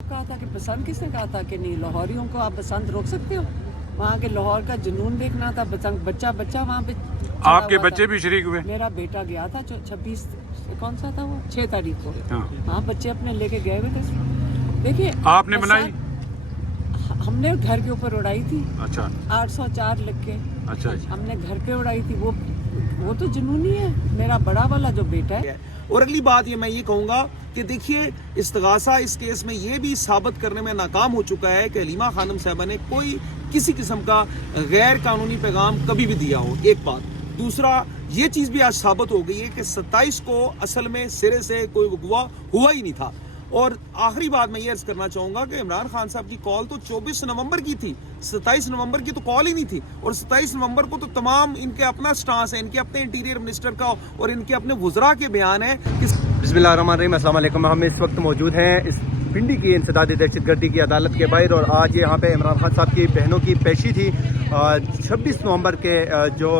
कहा था कि पसंद, किसने कहा था कि नहीं? लाहौरियों को आप पसंद रोक सकते हो? वहाँ के लाहौर का जुनून देखना था, बच्चा वहाँ पे चढ़ा आपके हुआ बच्चे था। भी शरीक हुए? मेरा बेटा गया था 26 कौन सा था वो, 6 तारीख को। हाँ। बच्चे अपने लेके गए हुए थे। देखिए आपने बनाई? हमने घर के ऊपर उड़ाई थी। अच्छा 804 लिख के अच्छा। हमने घर पे उड़ाई थी। वो तो जुनूनी है। मेरा बड़ा वाला जो बेटा है। और अगली बात ये मैं ये कहूँगा कि देखिए इस्तगासा इस केस में ये भी साबित करने में नाकाम हो चुका है कि हलीमा खानम साहबा ने कोई किसी किस्म का गैर कानूनी पैगाम कभी भी दिया हो, एक बात। दूसरा, ये चीज़ भी आज साबित हो गई है कि 27 को असल में सिरे से कोई वक़्वा हुआ ही नहीं था। और आखिरी बात मैं ये अर्ज करना चाहूँगा कि इमरान खान साहब की कॉल तो 24 नवंबर की थी, 27 नवंबर की तो कॉल ही नहीं थी। और 27 नवंबर को तो तमाम इनके अपना स्टांस है, इनके अपने इंटीरियर मिनिस्टर का और इनके अपने वुज़रा के बयान है कि बिस्मिल्लाहिर्रहमानिर्रहीम, अस्सलाम वालेकुम। हम इस वक्त मौजूद हैं इस पिंडी की इंसदादी दहशतगर्दी की अदालत के बाहर, और आज यहाँ पे इमरान खान साहब की बहनों की पेशी थी 26 नवंबर के जो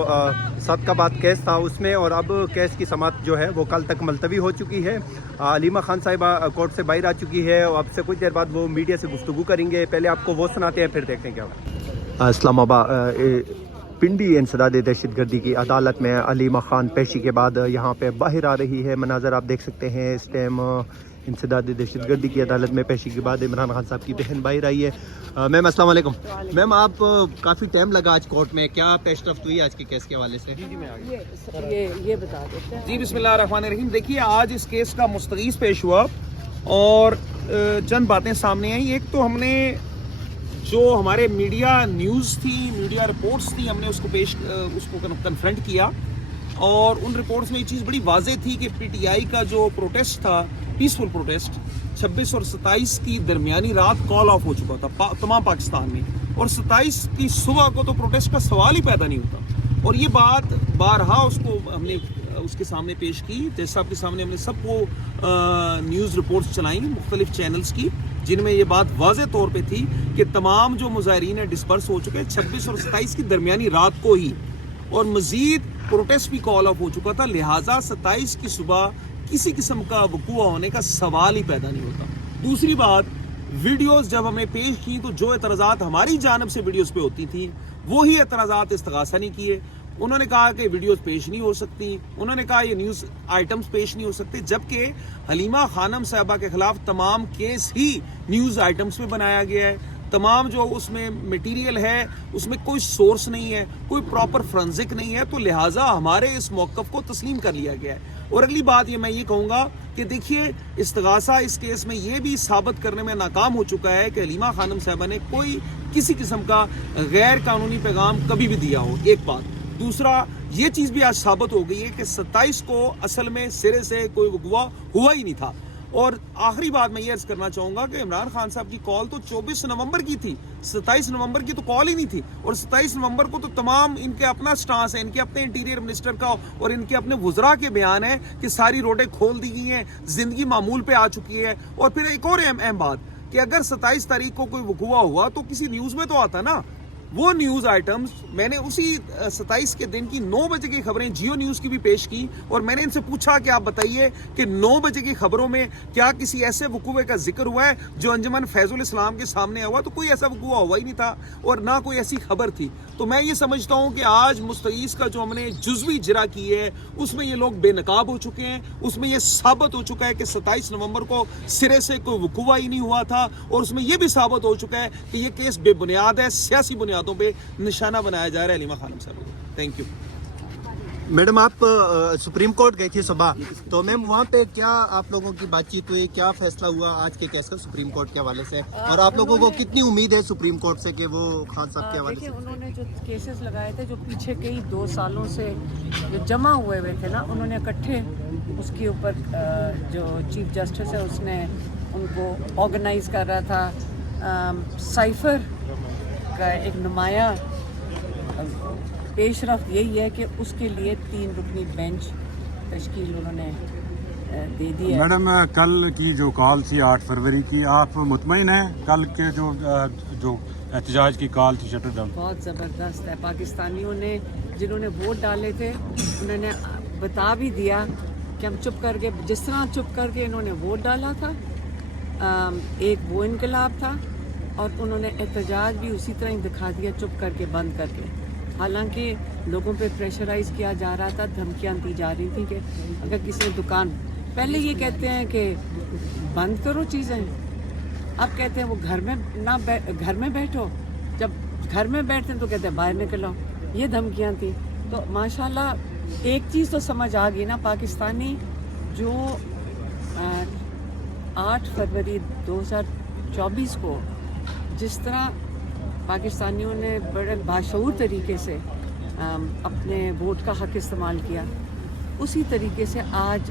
सादकाबाद केस था उसमें, और अब केस की समाअत जो है वो कल तक मुलतवी हो चुकी है। हलीमा खान साहिबा कोर्ट से बाहर आ चुकी है और अब से कुछ देर बाद वो मीडिया से गुफ्तगू करेंगे। पहले आपको वो सुनाते हैं, फिर देखते हैं क्या होगा। इस्लामाबाद पिंडी इंसदादी दहशतगर्दी की अदालत में हलीमा खान पेशी के बाद यहाँ पे बाहर आ रही है। मनाजर आप देख सकते हैं इस टाइम इंसदादी दहशतगर्दी की अदालत में पेशी के बाद इमरान खान साहब की बहन बाहर आई है। मैम अस्सलाम वालेकुम। मैम आप काफ़ी टाइम लगा आज कोर्ट में, क्या पेशरफ्त हुई आज के केस के हवाले से? ये बता देते हैं। जी बिस्मिल्लाहिर्रहमानिर्रहीम। देखिए आज इस केस का मुस्तगीस पेश हुआ और चंद बातें सामने आई। एक तो हमने जो हमारे मीडिया न्यूज़ थी, मीडिया रिपोर्ट्स थी, हमने उसको कन्फ्रंट किया और उन रिपोर्ट्स में ये चीज़ बड़ी वाज़ेह थी कि पीटीआई का जो प्रोटेस्ट था, पीसफुल प्रोटेस्ट, 26 और 27 की दरमियानी रात कॉल ऑफ हो चुका था तमाम पाकिस्तान में, और 27 की सुबह को तो प्रोटेस्ट का सवाल ही पैदा नहीं होता। और ये बात बारहा उसको हमने उसके सामने पेश की, जैसे साहब के सामने हमने सबको न्यूज़ रिपोर्ट्स चलाई मुख्तलिफ चैनल्स की, जिनमें ये बात वाज़े तौर पे थी कि तमाम जो मुजाहिरीन हैं डिस्पर्स हो चुके हैं 26 और 27 की दरमियानी रात को ही, और मज़ीद प्रोटेस्ट भी कॉल ऑफ हो चुका था। लिहाजा 27 की सुबह किसी किस्म का वक़ूआ होने का सवाल ही पैदा नहीं होता। दूसरी बात, वीडियोस जब हमने पेश की तो जो एतराज़ात हमारी जानिब से वीडियोस पे होती थी वही एतराज़ात इस्तगासा नहीं किए। उन्होंने कहा कि वीडियोस पेश नहीं हो सकती, उन्होंने कहा ये न्यूज़ आइटम्स पेश नहीं हो सकते, जबकि हलीमा खानम साहबा के खिलाफ तमाम केस ही न्यूज़ आइटम्स में बनाया गया है। तमाम जो उसमें मटेरियल है उसमें कोई सोर्स नहीं है, कोई प्रॉपर फ्रेंसिक नहीं है, तो लिहाजा हमारे इस मौक़िफ़ को तस्लीम कर लिया गया है। और अगली बात ये मैं ये कहूँगा कि देखिए इस्तगासा इस केस में ये भी साबित करने में नाकाम हो चुका है कि हलीमा खानम साहबा ने कोई किसी किस्म का गैर कानूनी पैगाम कभी भी दिया हो, एक बात। दूसरा, ये चीज़ भी आज साबित हो गई है कि 27 को असल में सिरे से कोई वक़्वा हुआ ही नहीं था। और आखिरी बात मैं ये अर्ज करना चाहूँगा कि इमरान खान साहब की कॉल तो 24 नवंबर की थी, 27 नवंबर की तो कॉल ही नहीं थी। और 27 नवंबर को तो तमाम इनके अपना स्टांस है, इनके अपने इंटीरियर मिनिस्टर का और इनके अपने वुज़रा के बयान है कि सारी रोडें खोल दी गई हैं, ज़िंदगी मामूल पे आ चुकी है। और फिर एक और अहम बात कि अगर 27 तारीख को कोई वक़्वा हुआ तो किसी न्यूज़ में तो आता ना। वो न्यूज़ आइटम्स मैंने उसी 27 के दिन की 9 बजे की खबरें जियो न्यूज़ की भी पेश की, और मैंने इनसे पूछा कि आप बताइए कि 9 बजे की खबरों में क्या किसी ऐसे वक़ूए का जिक्र हुआ है जो अंजुमन फैज़ुल इस्लाम के सामने हुआ? तो कोई ऐसा वक़ूआ हुआ ही नहीं था और ना कोई ऐसी खबर थी। तो मैं ये समझता हूँ कि आज मुस्तगीस का जो हमने जुज़वी इजरा की है उसमें ये लोग बेनकाब हो चुके हैं। उसमें ये साबित हो चुका है कि 27 नवंबर को सिरे से कोई वक़ूआ ही नहीं हुआ था, और उसमें यह भी साबित हो चुका है कि ये केस बेबुनियाद है, सियासी बुनियादों पे निशाना बनाया जा रहा है हलीमा खानम साहब को। Thank you. मैडम आप सुप्रीम कोर्ट गई थी सुबह, तो मैम वहाँ पे क्या आप लोगों की बातचीत हुई, क्या फैसला हुआ आज के केस का सुप्रीम कोर्ट के हवाले से, और आप लोगों को कितनी उम्मीद है सुप्रीम कोर्ट से कि वो खान साहब के हवाले से? उन्होंने जो केसेस लगाए थे, जो पीछे कई 2 सालों से जो जमा हुए थे ना, उन्होंने इकट्ठे उसके ऊपर जो चीफ जस्टिस है उसने उनको ऑर्गेनाइज कर रहा था। साइफर का एक नुमाया पेशरफ्त यही है कि उसके लिए 3 रुकनी बेंच तश्कील उन्होंने दे दी है। मैडम कल की जो कॉल थी 8 फरवरी की, आप मुतमईन हैं कल के जो एहतजाज की कॉल थी शटर डाउन? बहुत ज़बरदस्त है। पाकिस्तानियों ने जिन्होंने वोट डाले थे उन्होंने बता भी दिया कि हम चुप करके, जिस तरह चुप करके इन्होंने वोट डाला था एक वो इनकलाब था और उन्होंने एहतजाज भी उसी तरह ही दिखा दिया, चुप करके, बंद करके। हालांकि लोगों पे प्रेशराइज किया जा रहा था, धमकियाँ दी जा रही थी कि अगर किसी दुकान, पहले ये कहते हैं कि बंद करो चीज़ें, अब कहते हैं वो घर में बैठो, जब घर में बैठते हैं तो कहते हैं बाहर निकलो, ये धमकियाँ थी। तो माशाल्लाह एक चीज़ तो समझ आ गई ना, पाकिस्तानी जो 8 फरवरी 2024 को जिस तरह पाकिस्तानियों ने बड़े बाशऊर तरीके से अपने वोट का हक इस्तेमाल किया, उसी तरीके से आज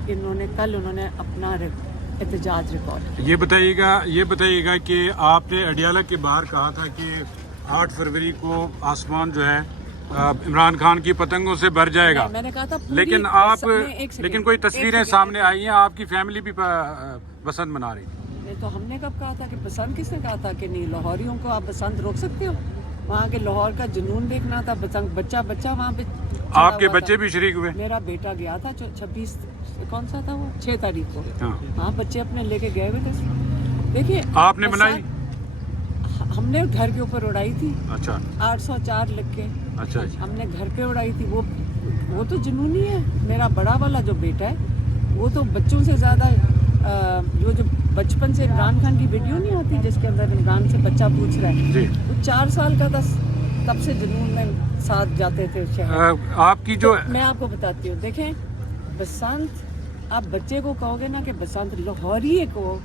कल उन्होंने अपना एहतजाज रिकॉर्ड। ये बताइएगा कि आपने अडियाला के बाहर कहा था कि 8 फरवरी को आसमान जो है इमरान खान की पतंगों से भर जाएगा। मैंने कहा था लेकिन कोई तस्वीरें सामने आई हैं, आपकी फैमिली भी बसंत मना रही। तो हमने कब कहा था कि बसंत, किसने कहा था कि नहीं, लाहौरियों को आप बसंत रोक सकते हो? वहाँ के लाहौर का जुनून देखना था, बच्चा वहाँ पे। आपके बच्चे भी शरीक हुए? मेरा बेटा गया था 26 कौन सा था वो 6 तारीख को। हाँ, बच्चे अपने लेके गए हुए थे। देखिए, आपने बनाई? हमने घर के ऊपर उड़ाई थी। अच्छा। 804 लिख के। अच्छा। हमने घर पे उड़ाई थी। वो तो जुनूनी है। मेरा बड़ा वाला जो बेटा है वो तो बच्चों से ज़्यादा जो बचपन से इमरान खान की वीडियो नहीं आती जिसके अंदर इमरान से बच्चा पूछ रहा है, वो 4 साल का था, तब से जुनून में साथ जाते थे शहर। आपकी जो तो मैं आपको बताती हूँ, देखें, बसंत, आप बच्चे को कहोगे ना कि बसंत, लाहौरी को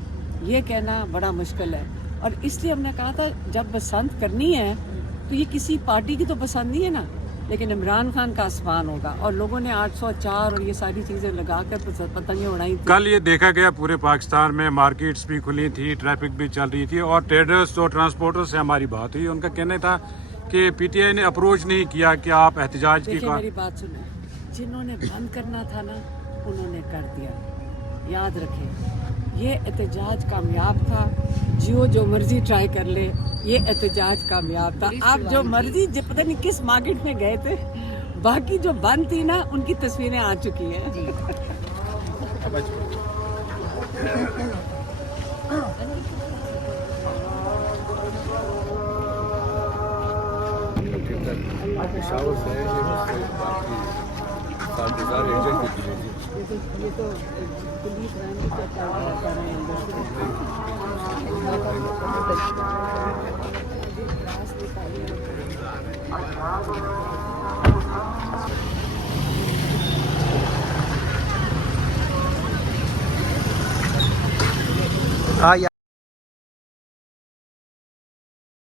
ये कहना बड़ा मुश्किल है। और इसलिए हमने कहा था जब बसंत करनी है तो ये किसी पार्टी की तो पसंद नहीं है ना, लेकिन इमरान खान का आसमान होगा। और लोगों ने 804 और ये सारी चीज़ें लगाकर पतंगें उड़ाई थी। कल ये देखा गया पूरे पाकिस्तान में मार्केट्स भी खुली थी, ट्रैफिक भी चल रही थी, और ट्रेडर्स और ट्रांसपोर्टर्स से हमारी बात हुई। उनका कहना था कि पीटीआई ने अप्रोच नहीं किया कि आप एहतजाज की। मेरी बात सुनो, जिन्होंने बंद करना था ना उन्होंने कर दिया। याद रखें, ये एहतजाज कामयाब था। जो मर्जी ट्राई कर ले, ये एहतजाज कामयाब था। आप जो मर्जी, पता नहीं किस मार्केट में गए थे, बाकी जो बंद थी ना उनकी तस्वीरें आ चुकी हैं। ये तो पुलिस हाँ।